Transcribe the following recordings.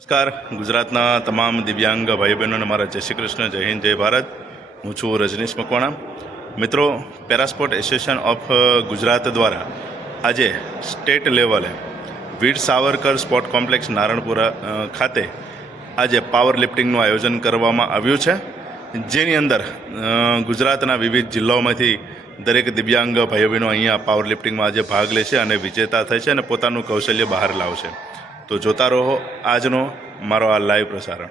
નમસ્કાર ગુજરાતના તમામ દિવ્યાંગ ભાઈ બહેનોને મારા જય શ્રી કૃષ્ણ, જય હિન્દ, જય ભારત. હું છું રજનીશ મકવાણા. મિત્રો, પેરાસ્પોર્ટ એસોસિએશન ઓફ ગુજરાત દ્વારા આજે સ્ટેટ લેવલે વીર સાવરકર સ્પોર્ટ કોમ્પ્લેક્સ નારણપુરા ખાતે આજે પાવર લિફ્ટિંગનું આયોજન કરવામાં આવ્યું છે, જેની અંદર ગુજરાતના વિવિધ જિલ્લાઓમાંથી દરેક દિવ્યાંગ ભાઈઓ બહેનો અહીંયા પાવર લિફ્ટિંગમાં આજે ભાગ લેશે અને વિજેતા થાય છે અને પોતાનું કૌશલ્ય બહાર લાવશે. તો જોતા રહો આજનો મારો આ લાઈવ પ્રસારણ.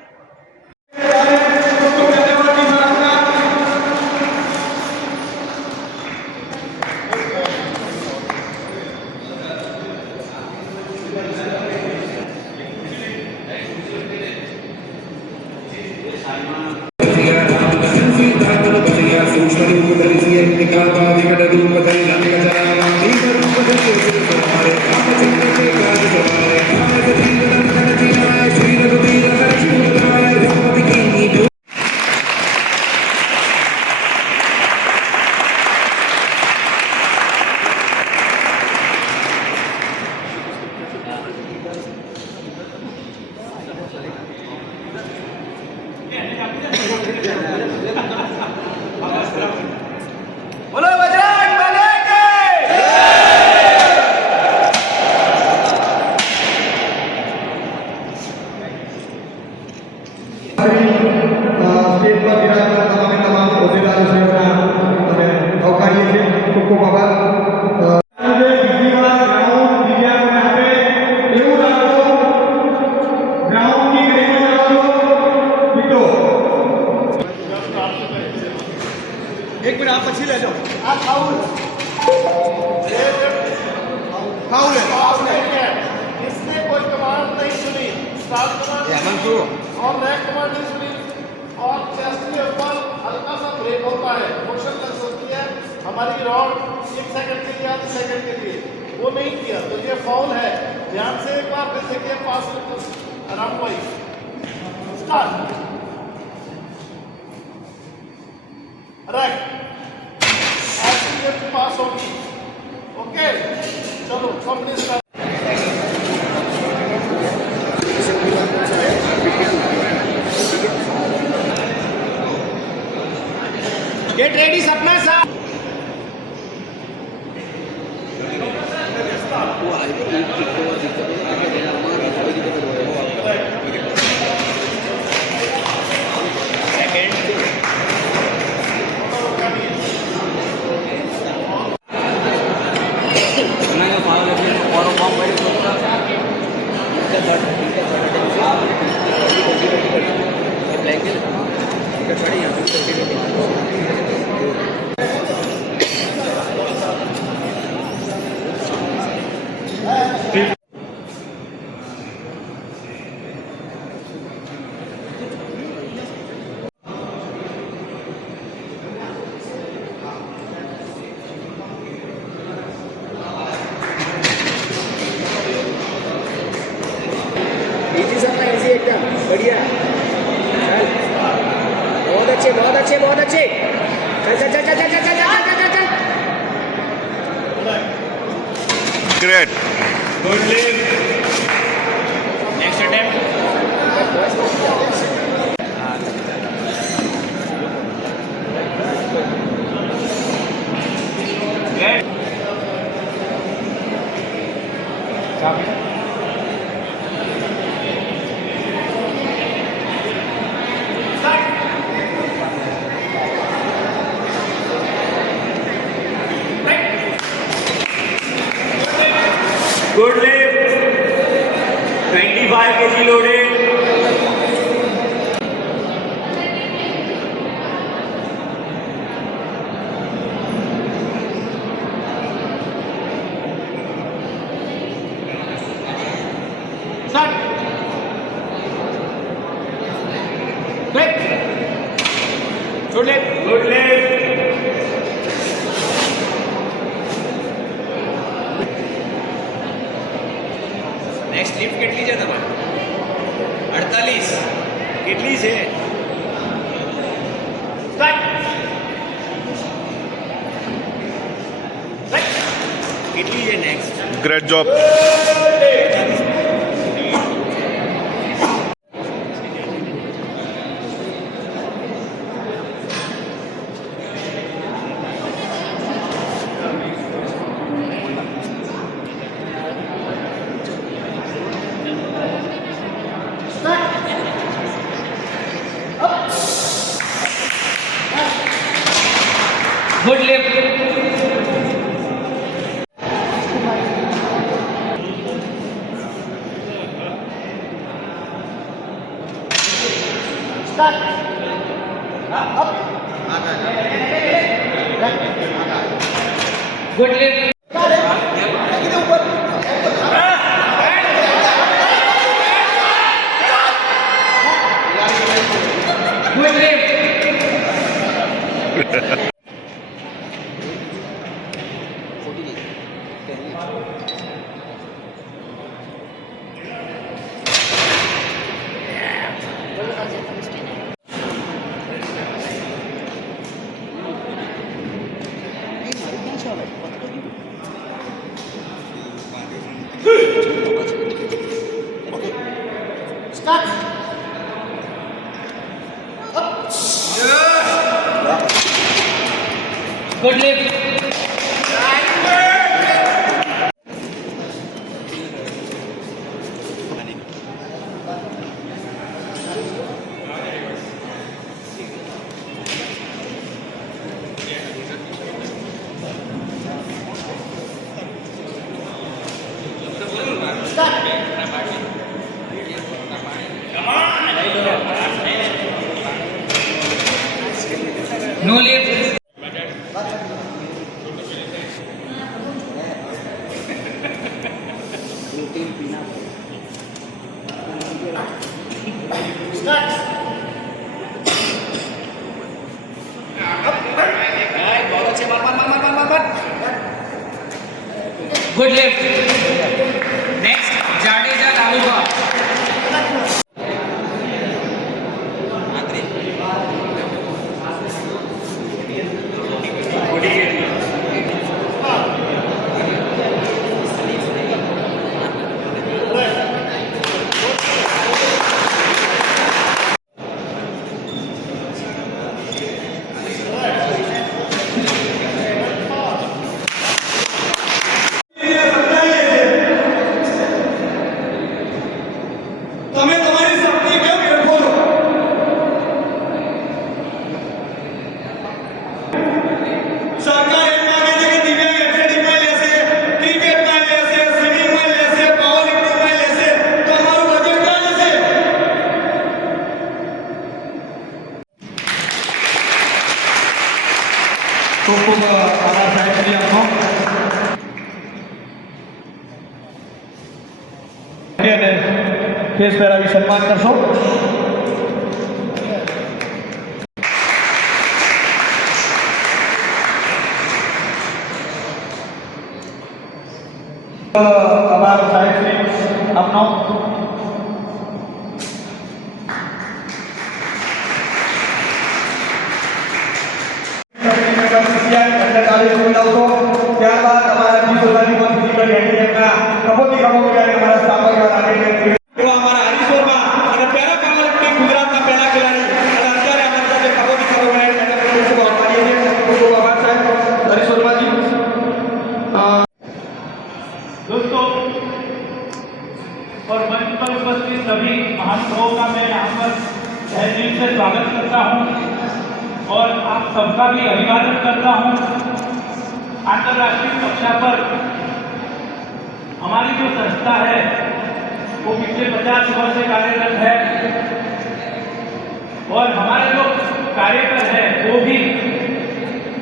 एक मिनट आप पीछे ले जाओ। आप फाउल है। इसने कोई कमांड नहीं सुनी, स्टार्ट कमांड और नेक्स्ट कमांड नहीं सुनी और चेस्ट के ऊपर हल्का सा ब्रेक होता है, मोशन लग सकती है हमारी रॉड 1 सेकंड के लिए, आधे सेकंड के लिए, वो नहीं किया तो ये फाउल है। ध्यान से एक बार फिर देखिए, पास आराम वाइज स्टार्ट। राइट, ऐसे ये पास होगी। ओके, चलो कंप्लीट स्टार्ट। गेट रेडी सपना साहब। एकदम बढ़िया, चल, बहुत अच्छे बहुत अच्छे बहुत अच्छे, चल चल चल चल चल चल चल चल चल। Great, good live, next attempt. Good lift, 25 kg loaded. Start. Break. Good lift. Good lift. Next lift કેટલી છે તમારે? 48 કેટલી છે? સ્ટાર્ટ. કેટલી છે next? Great job. Good lift good lift good lift no lift good lift next Jadeja Laluba તમે તમારી શક્તિ કેમ વેઠો છો? સરકાર એમ માગે છે કે દિવ્યાંગ એથ્લેટિકમાં લેશે, ક્રિકેટમાં લેશે, સ્વિમિંગમાં લેશે, પાવર લિફ્ટિંગમાં લેશે, તો અમારું બજેટ ક્યાં જશે? ખૂબ ખૂબ આભાર સાહેબજી આપનો. અને કેસ પહેરાવી સન્માન કરશો. આભાર સાહેબશ્રી આપનો. ત્યારબાદ અમારા જી સોસાયટી પર ફિઝિકલ હેન્ડીકેપના કપોતી કપો મિલાવી અમારા સ્થાપક એવા નાગરિક એવા અમારા હરીશોરમાં અને પહેલા પાવર લિફ્ટિંગ ગુજરાતના પહેલા ખેલાડી અને અત્યારે અમારી સાથે કપોતી કપો મિલાવી ખૂબ ખૂબ આભારી છે. ખૂબ ખૂબ આભાર સાહેબ હરીશોરમાજી. दोस्तों और मंच पर उपस्थित सभी महानुभावों का मैं यहाँ पर तहे दिल से स्वागत करता हूँ और आप सबका भी अभिवादन करता हूँ. अंतर्राष्ट्रीय कक्षा पर हमारी जो संस्था है वो पिछले 50 वर्ष से कार्यरत है और हमारे जो कार्यकर है वो भी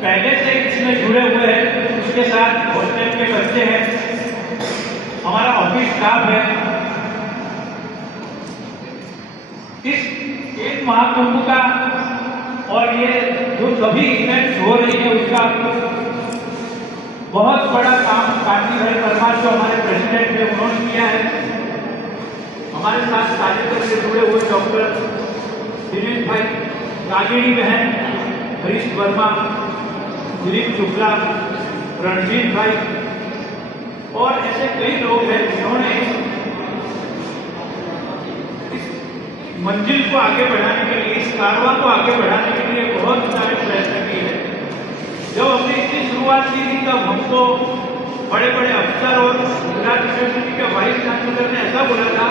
पहले से इसमें जुड़े हुए हैं. उसके साथ हॉस्टल के बच्चे हैं, हमारा ऑफिस स्टाफ है. इस एक महाकुंभ का और ये जो सभी इवेंट्स हो रही है उसका बहुत बड़ा काम कांति भाई परमार जो हमारे प्रेसिडेंट है उन्होंने किया है. हमारे साथ कार्यक्रम से जुड़े हुए डॉक्टर दिलीप भाई, रागिणी बहन, हरीश वर्मा, दिलीप शुक्ला, रणजीत भाई और ऐसे कई लोग हैं जिन्होंने इस मंजिल को आगे बढ़ाने के लिए, इस कारवां को आगे बढ़ाने के लिए बहुत सारे प्रयत्न किए हैं. जब हमने इसकी शुरुआत की थी तब हमको बड़े बड़े अफसर और गुजरात यूनिवर्सिटी के वाइस चांसलर ने ऐसा बोला था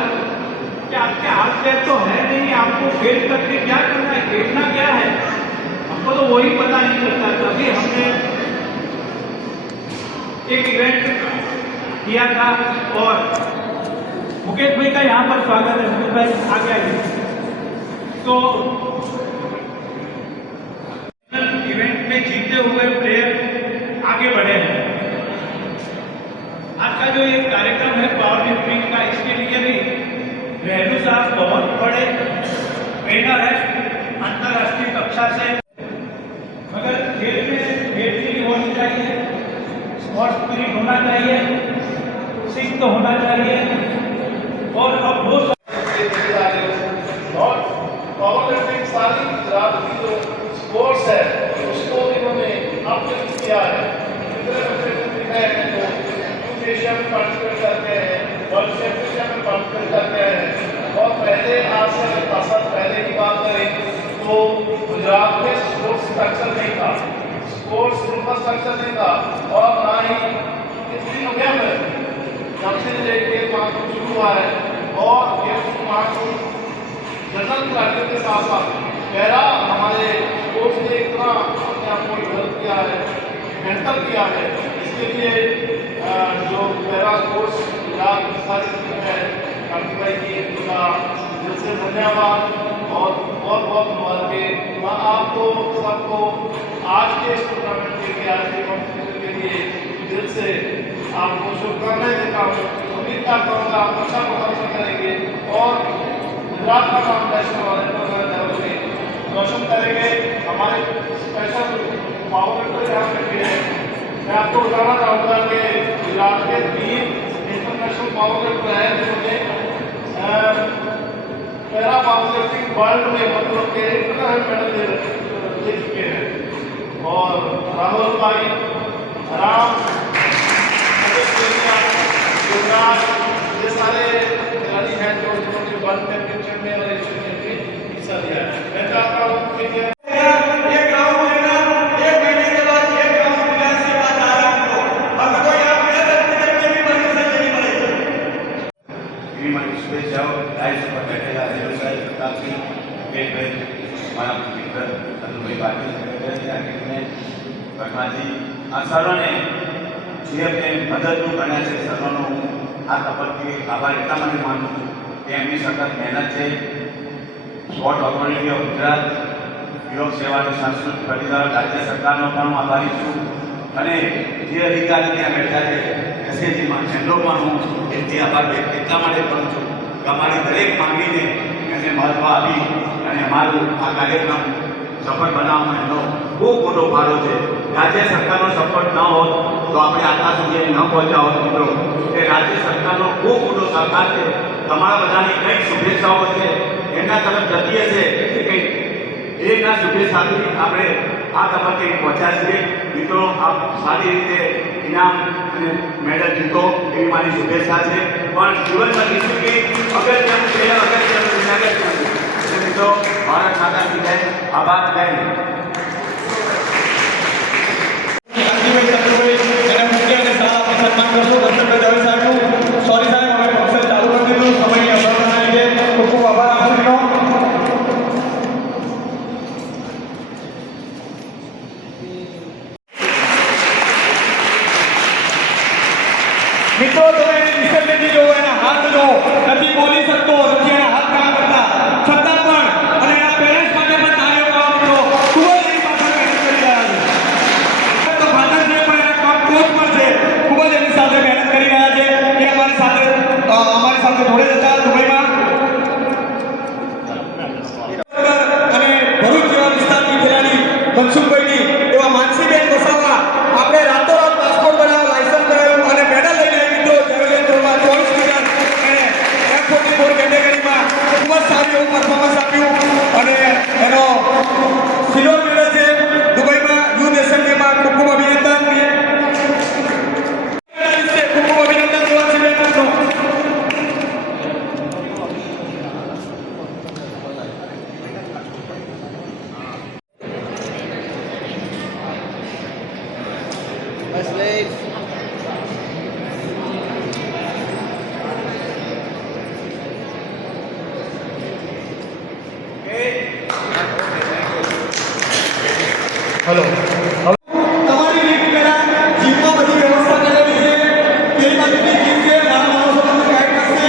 कि आपके हाथ पैर तो है नहीं, आपको खेल करके क्या करना है, खेलना क्या है, हमको तो वही पता नहीं चलता. तभी हमने एक इवेंट किया था और मुकेश भाई का यहाँ पर स्वागत है. मुकेश भाई आगे आइए. तो इवेंट में जीतते हुए प्लेयर आगे बढ़े हैं। आज का जो ये कार्यक्रम है पावर लिफ्टिंग का, इसके लिए भी रेणु साहब बहुत बड़े ट्रेनर है अंतर्राष्ट्रीय कक्षा से। मगर खेल में खेल होनी चाहिए, स्पोर्ट्स स्पिरिट होना चाहिए, सीख तो होना चाहिए। और अब वो और पावर लिफ्टिंग सारी गुजरात की जो स्पोर्ट्स है उसको इन्होंने अपलिफ्ट किया है। कितने बच्चे हैं जो यूथ एशिया में पार्टिसिपेट करते हैं, वर्ल्ड चैंपियनशिप में पार्टिसिपेट करते हैं। और पहले आज से 10 साल पहले की बात करें तो गुजरात में स्पोर्ट्स स्ट्रक्चर नहीं था, स्पोर्ट्स इंफ्रास्ट्रक्चर नहीं था, और ना ही इतनी मुहिम है जब से लेके महाकुंभ शुरू हुआ है। और ये महाकुंभ जनरल खिलाड़ियों के साथ साथ पैरा हमारे कोच ने इतना अपने आप को डेवलप किया है, मेंटर किया है। इसके लिए जो पैरा कोच गुजरात की सारी टीम है, काफी भाई की उनका दिल से धन्यवाद और बहुत बहुत मुबारकें। मैं आपको सबको आज के इस टूर्नामेंट के लिए, आज के कॉम्पिटिशन के लिए दिल से आपको शुभकामनाएं देता हूँ। उम्मीद करता हूँ कि आप अच्छा प्रदर्शन करेंगे और गुजरात का नाम नेशनल लेवल में रोशन करेंगे। हमारे स्पेशल पावर लिफ्टर यहाँ पे हैं, मैं आपको बताना चाहूँगा कि गुजरात के 3 इंटरनेशनल पावर लिफ्टर हैं जिन्होंने पैरा पावर लिफ्टिंग वर्ल्ड में मतलब के इंटरनेशनल मेडल ले चुके हैं। और राहुल भाई, राम, युवराज, ये सारे खिलाड़ी हैं जो इन्होंने वर्ल्ड चैंपियनशिप में और एशियन गेम में हिस्सा लिया है। मैं चाहता हूँ कि एक राउंड होगा, 1 महीने के बाद एक राउंड प्लेयर से बात आ रहा है। अब कोई आप प्लेयर अपने भी परमिशन लेनी पड़ेगी। એવી મારી શુભેચ્છાઓ લાઈવ પર બેઠેલા દેવસાઈ પ્રતાપસિંહ, મુકેશભાઈ, મારા મિત્ર અતુલભાઈ પાટીલ, સેક્રેટરી આર્કિટેક્ટને વર્માજી, આ સર્વને જે અમને મદદરૂપ બન્યા છે સર્વનો હું આ તબક્કે આભાર એટલા માટે માનું છું કે એમની સખત મહેનત છે। સ્પોર્ટ ઓથોરિટી ઓફ ગુજરાત, યોગ સેવાનું સાંસ્કૃતિક પ્રતિનિધિ રાજ્ય સરકારનો પણ હું આભારી છું। અને જે અધિકારી ત્યાં બેઠા છે એસએજીમાં એમનો પણ હું દિલથી આભાર વ્યક્ત એટલા માટે કરું છું કે અમારી દરેક માંગણીને એમને મહત્ત્વ આપી અને અમારું આ કાર્યક્રમ સફળ બનાવવામાં એમનો ખૂબ મોટો ફાળો છે। રાજ્ય સરકારનો સપોર્ટ ન હોત તો આપણે આટલા સુધી ન પહોંચ્યા હોત મિત્રો। એ રાજ્ય સરકારનો ખૂબ મોટો સહકાર છે। તમારા બધાની કંઈક શુભેચ્છાઓ છે એમના તરફ જતી હશે કે કંઈક એના શુભેચ્છાથી આપણે આ તબક્કે પહોંચ્યા છીએ। મિત્રો, આપ સારી રીતે ઇનામ અને મેડલ જીતો એવી મારી શુભેચ્છા છે। પણ જીવનમાં ડિસિપ્લિન અગત્યનું છે, અગત્યનું અગત્યનું। એટલે મિત્રો, ભારત માતા કી જય, આભાર, જય હિન્દ। સન્માન કરશો દર્શનભાઈ દવે સાહેબનું। સોરી સાહેબ, હવે ફંક્શન ચાલુ કરી દીધું સમયની અભાવના લીધે, ખૂબ ખૂબ આભાર આપશો। મિત્રો, તમે એની ડિસેબિલિટી જોવો, એના હાથ જોવો, નથી બોલી શકતો, નથી એના હાથ કામ કરતા, છતાં પણ અને એના પેરેન્ટ્સ માટે પણ તાળીઓ પાડો મિત્રો। ખૂબ જ એની પાછળ મહેનત કરી રહ્યા છે। તો ફાધર છે પણ એના કોચ પણ છે, ખૂબ જ એની સાથે મહેનત કરી રહ્યા છે। એ અમારી સાથે જોડે હતા દુબઈમાં અને ભરૂચ જેવા વિસ્તારની ખેલાડી મનસુખભાઈની એવા માનસીબેન વસાવા આપણે રાતોરાત પાસપોર્ટ બનાવ્યો, લાયસન્સ કરાવ્યું અને મેડલ લઈને આવી મિત્રો જેવેલિન થ્રોમાં 24 મીટર અને F44 કેટેગરીમાં ખૂબ જ સારું એવું પરફોર્મન્સ આપ્યું અને એનો સિલ્વર મેડલ છે દુબઈમાં યુથ એશિયન ગેમમાં। ખૂબ ખૂબ અભિનંદન, ખૂબ ખૂબ અભિનંદન દુઆ હેલો, તમારી રીત પહેલા જીમમાં બધી વ્યવસ્થા કરેલી છે। પેલી બાજુની જીમ છે, મારા માણસો તમને ગાઈડ કરશે।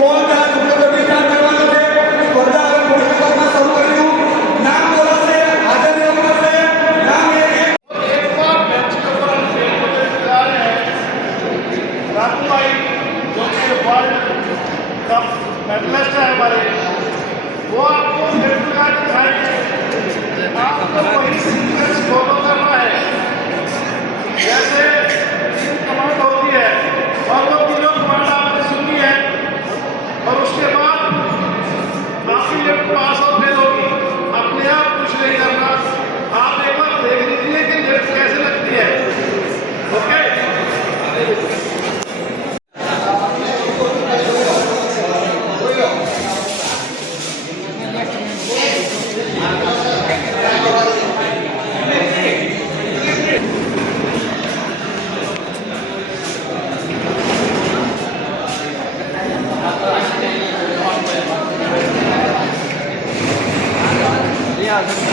બોલ કયા છોકરો પ્રતિષ્ઠા કરવાનો છે, સ્પર્ધા હવે થોડી કલાકમાં શરૂ आपकी लिफ्ट पास और फेल होगी, अपने आप कुछ नहीं करना, आप एक बार देख लीजिए कि लिफ्ट कैसे लगती है। Okay, Yeah.